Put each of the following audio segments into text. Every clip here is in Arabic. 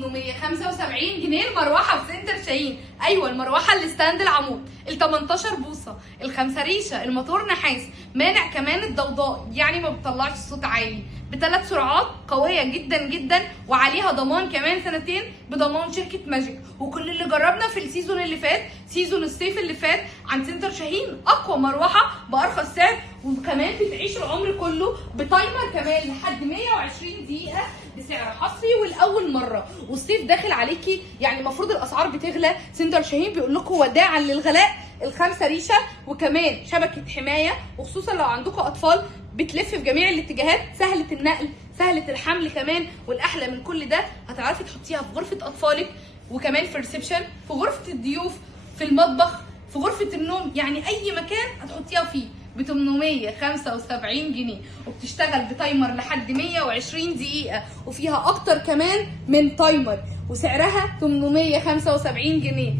875 جنيه المروحه في سنتر شاهين. ايوه المروحه اللي ستاند العمود، ال 18 بوصه، ال5 ريشه، الموتور نحاس، مانع كمان الضوضاء يعني ما بتطلعش صوت عالي، ب3 سرعات قويه جدا جدا، وعليها ضمان كمان سنتين بضمان شركه ماجيك. وكل اللي جربنا في السيزون اللي فات، سيزون الصيف اللي فات، عن سنتر شاهين اقوى مروحه بارخص سعر، وكمان بتعيش العمر كله بتايمر كمان لحد 120 دقيقه بسعر حصري والاول مره. والصيف داخل عليكي يعني المفروض الاسعار بتغلى. سنتر شاهين بيقول لكم وداعا للغلاء، ال5 ريشه وكمان شبكه حمايه، وخصوصا لو عندكم اطفال بتلف في جميع الاتجاهات، سهله النقل سهله الحمل كمان، والاحلى من كل ده هتعرفي تحطيها في غرفه اطفالك، وكمان في الريسبشن، في غرفه الضيوف، في المطبخ، في غرفه النوم، يعني اي مكان هتحطيها فيه ب 875 جنيه، وبتشتغل بتايمر لحد 120 دقيقة، وفيها أكتر كمان من تايمر، وسعرها 875 جنيه.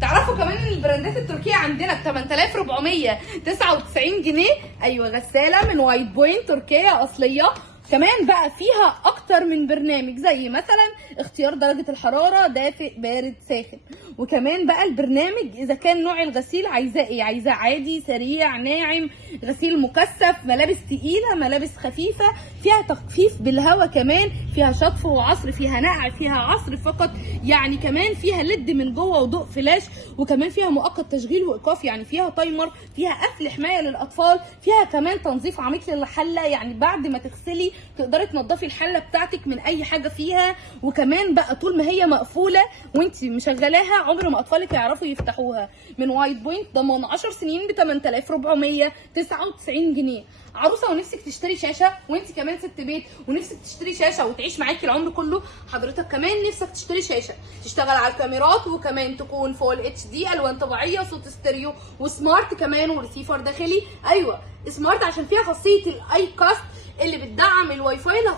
تعرفوا كمان ان البراندات التركية عندنا ب 8499 جنيه. أيوة غسالة من وايت بوينت تركية أصلية، كمان بقى فيها اكتر من برنامج زي مثلا اختيار درجة الحرارة، دافئ بارد ساخن، وكمان بقى البرنامج اذا كان نوع الغسيل عايزاه ايه، عايزاه عادي سريع ناعم، غسيل مكثف، ملابس تقيلة ملابس خفيفة، فيها تخفيف بالهواء كمان، فيها شطف وعصر، فيها نقع، فيها عصر فقط، يعني كمان فيها ليد من جوه وضوء فلاش، وكمان فيها مؤقت تشغيل وايقاف، يعني فيها تايمر، فيها قفل حماية للاطفال، فيها كمان تنظيف عميق للحلة، يعني بعد ما تغسلي تقدري تنضفي الحله بتاعتك من اي حاجه فيها. وكمان بقى طول ما هي مقفوله وانت مشغلاها عمر ما اطفالك يعرفوا يفتحوها. من وايت بوينت ضمان 10 سنين ب 8499 جنيه. عروسه ونفسك تشتري شاشه، وانت كمان ست بيت ونفسك تشتري شاشه وتعيش معاكي العمر كله، حضرتك كمان نفسك تشتري شاشه تشتغل على الكاميرات، وكمان تكون فول اتش دي، الوان طبيعيه، وصوت ستيريو، وسمارت كمان، وريسيفر داخلي. ايوه سمارت عشان فيها خاصيه الاي كاست اللي بتدعم الواي فاي اللي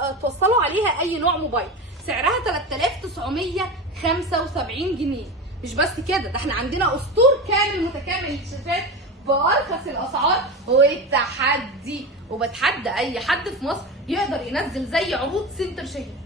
هتوصلوا عليها اي نوع موبايل. سعرها 3975 جنيه. مش بس كده، ده احنا عندنا اسطور كامل متكامل للشاشات بارخص الاسعار والتحدي، وبتحدى اي حد في مصر يقدر ينزل زي عروض سنتر شاهين.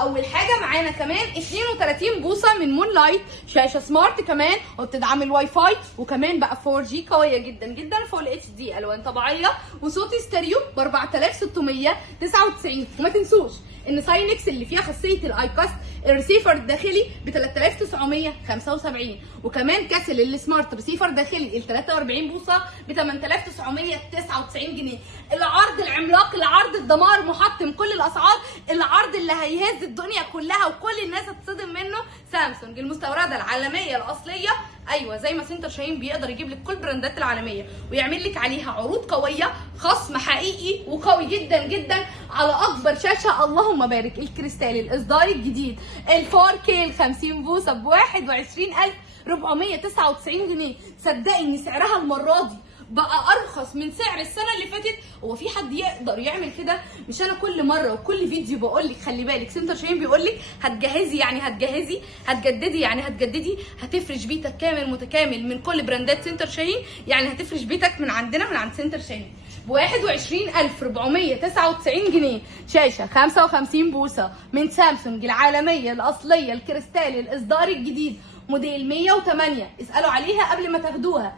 اول حاجه معانا كمان 32 بوصه من مون لايت، شاشه سمارت كمان وبتدعم الواي فاي، وكمان بقى 4G قويه جدا جدا، فول اتش دي، الوان طبيعيه، وصوت ستيريو ب 4699. وما تنسوش ان ساينكس اللي فيها خاصيه الاي كاست الريسيفر الداخلي ب 3975، وكمان كاسل السمارت ريسيفر داخلي ال 43 بوصه ب 8999 جنيه. العرض العملاق، العرض الدمار محطم كل الاسعار، العرض اللي هيهز الدنيا كلها وكل الناس هتصدم منه. سامسونج المستورده العالميه الاصليه، ايوه زي ما سنتر شاهين بيقدر يجيب لك كل البراندات العالميه ويعمل لك عليها عروض قويه، خصم حقيقي وقوي جدا جدا على اكبر شاشه، اللهم بارك، الكريستال الاصدار الجديد ال 4K ال 50 بوصه ب 21499 جنيه. صدقي ان سعرها المره دي بقى ارخص من سعر السنه اللي فاتت. هو في حد يقدر يعمل كده؟ مش انا كل مره وكل فيديو بقول لك خلي بالك سنتر شاهين بيقول لك هتجهزي يعني هتجهزي، هتجددي يعني هتجددي، هتفرش بيتك كامل متكامل من كل براندات سنتر شاهين، يعني هتفرش بيتك من عندنا من عند سنتر شاهين ب 21499 جنيه. شاشه 55 بوصه من سامسونج العالميه الاصليه الكريستال الاصدار الجديد موديل 108، اسالوا عليها قبل ما تاخدوها،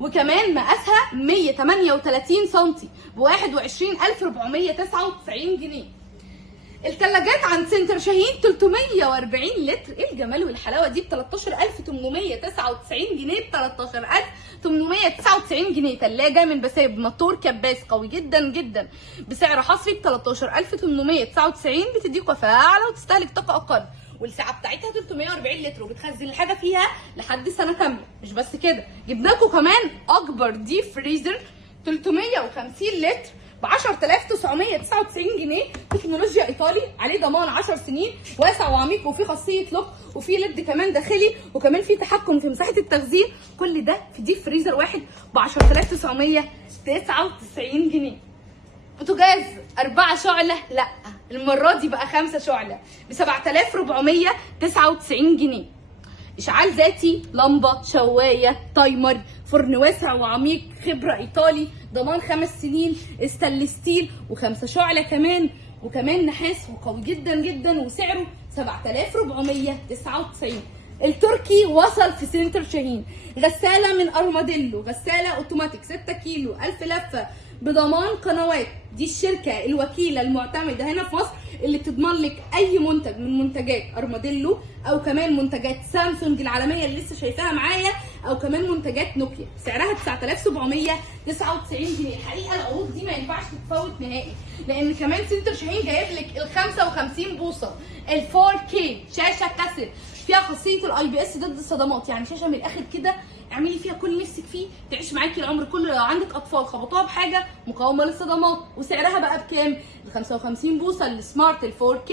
وكمان مقاسها 138 سم ب 21499 جنيه. الثلاجات عند سنتر شاهين 340 لتر، ايه الجمال والحلاوه دي، ب 13899 جنيه، ب 13899 جنيه. ثلاجه من بساب موتور كباس قوي جدا جدا بسعر حصري ب 13899، بتديك كفاءه اعلى وتستهلك طاقه اقل، والساعه بتاعتها 340 لتر وبتخزن الحاجه فيها لحد سنه كامله. مش بس كده، جبنا لكم كمان اكبر ديب فريزر 350 لتر ب 10999 جنيه، تكنولوجيا ايطالي، عليه ضمان 10 سنين، واسع وعميق، وفيه خاصيه لوك، وفيه ليد كمان داخلي، وكمان فيه تحكم في مساحه التخزين. كل ده في ديب فريزر واحد ب 10999 جنيه. بوتاجاز 4 شعله، لا المره دي بقى 5 شعله ب 7499 جنيه. اشعال ذاتي، لمبه، شوايه، تايمر، فرن واسع وعميق، خبره ايطالي، ضمان 5 سنين، ستانلس ستيل، و5 شعله كمان، وكمان نحاس وقوي جدا جدا، وسعره 7499. التركي وصل في سنتر شاهين. غسالة من ارماديلو، غسالة اوتوماتيك 6 كيلو 1000 لفة بضمان قنوات. دي الشركة الوكيلة المعتمدة هنا في مصر اللي بتضمن لك اي منتج من منتجات ارماديلو، او كمان منتجات سامسونج العالمية اللي لسه شايفاها معايا، او كمان منتجات نوكيا. سعرها 9799 جنيه. الحقيقة العروض دي ما ينفعش تتفوت نهائي، لان كمان سنتر شاهين جايب لك ال 55 بوصة ال 4K شاشة كاسل فيها خاصيه الاي بي اس ضد الصدمات. يعني شاشه من الاخر كده اعملي فيها كل نفسك فيه، تعيش معاكي العمر كله. لو عندك اطفال خبطوها بحاجه مقاومه للصدمات. وسعرها بقى بكام؟ ال 55 بوصه السمارت ال 4K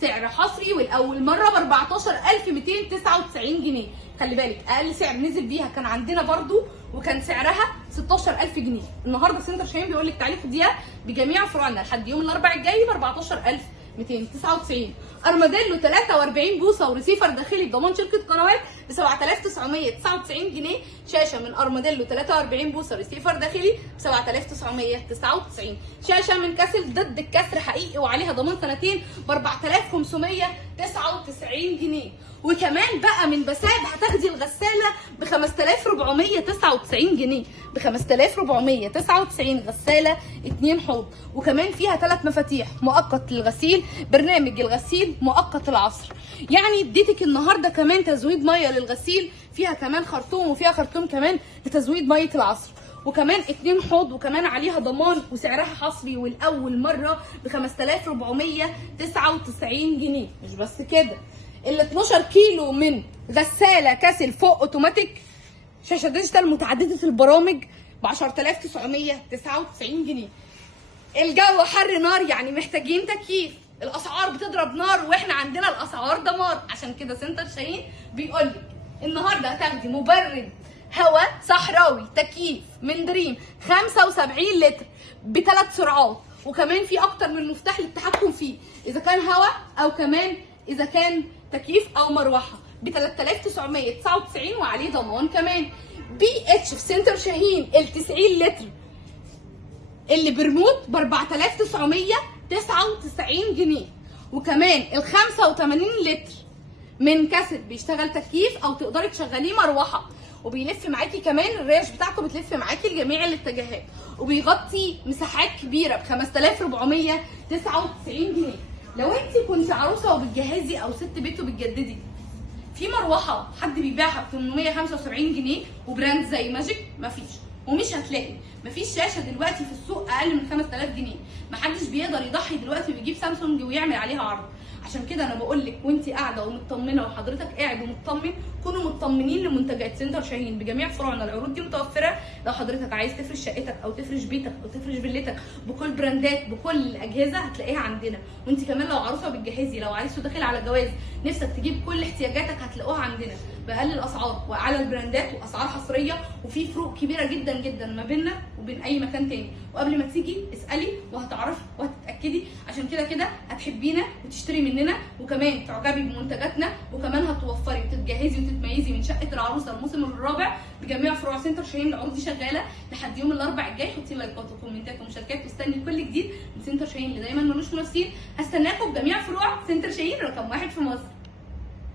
سعر حصري والاول مره ب 14299 جنيه. خلي بالك اقل سعر نزل بيها كان عندنا برضو وكان سعرها 16000 جنيه. النهارده سنتر شاهين بيقول لك تعالي خديها بجميع فروعنا لحد يوم الاربعاء الجاي ب 14299. ارماديلو 43 بوصه وريسيفر داخلي بضمان شركه قنوات ب 7999 جنيه. شاشه من ارماديلو 43 بوصه ريسيفر داخلي ب 7999. شاشه من كاسل ضد الكسر حقيقي وعليها ضمان سنتين ب 4599 جنيه. وكمان بقى من بساد هتاخدي الغساله ب 5499 جنيه. ب 5499 غساله 2 حوض، وكمان فيها 3 مفاتيح: مؤقت للغسيل، برنامج الغسيل، مؤقت العصر. يعني اديتك النهارده كمان تزويد ميه للغسيل، فيها كمان خرطوم، وفيها خرطوم كمان لتزويد ميه العصر، وكمان 2 حوض، وكمان عليها ضمان. وسعرها حصري والاول مره ب 5499 جنيه. مش بس كده، ال 12 كيلو من غساله كاسل فوق اوتوماتيك شاشه ديجيتال متعدده البرامج ب 10999 جنيه. الجو حر نار، يعني محتاجين تكييف. الاسعار بتضرب نار واحنا عندنا الاسعار دمار. عشان كده سنتر شاهين بيقول لك النهارده هتاخدي مبرد هواء صحراوي تكييف من دريم 75 لتر ب3 سرعات، وكمان في اكتر من مفتاح للتحكم فيه اذا كان هواء او كمان اذا كان تكييف او مروحه ب 3999 وعليه ضمان كمان. بي اتش في سنتر شاهين ال 90 لتر اللي بريموت ب 4999 جنيه. وكمان ال 85 لتر من كاسل بيشتغل تكييف او تقدري تشغليه مروحه، وبيلف معاكي كمان الريش بتاعته بتلف معاكي لجميع الاتجاهات، وبيغطي مساحات كبيره ب 5499 جنيه. لو انت كنت عروسه وبتجهزي او ست بيت وبتجددي، في مروحه حد بيبيعها ب 875 جنيه وبراند زي ماجيك مفيش، ومش هتلاقي. مفيش شاشه دلوقتي في السوق اقل من 5000 جنيه. محدش بيقدر يضحي دلوقتي ويجيب سامسونج ويعمل عليها عرض. عشان كده انا بقول لك وانت قاعده ومطمنه وحضرتك قاعد ومطمن، كونوا مطمنين لمنتجات سنتر شاهين بجميع فروعنا. العروض دي متوفره لو حضرتك عايز تفرش شقتك او تفرش بيتك او تفرش فيلتك بكل براندات بكل الاجهزه هتلاقيها عندنا. وانت كمان لو عروسه بتجهزي، لو عريس وداخل على جواز نفسك تجيب كل احتياجاتك هتلاقوها عندنا باقل الاسعار واعلى البراندات واسعار حصريه. وفي فروق كبيره جدا جدا ما بيننا وبين اي مكان تاني. وقبل ما تيجي اسالي وهتعرفي وهتتاكدي. عشان كده هتحبينا وتشتري مننا، وكمان تعجبي بمنتجاتنا، وكمان هتوفري وتتجهزي وتتميزي من شقه العروسه الموسم الرابع بجميع فروع سنتر شاهين. العروض دي شغاله لحد يوم الاربعاء الجاي. حطي لايكات وكومنتات ومشاركات واستني كل جديد من سنتر شاهين اللي دايما ملوش منافسين. هستناكم بجميع فروع سنتر شاهين رقم 1 في مصر.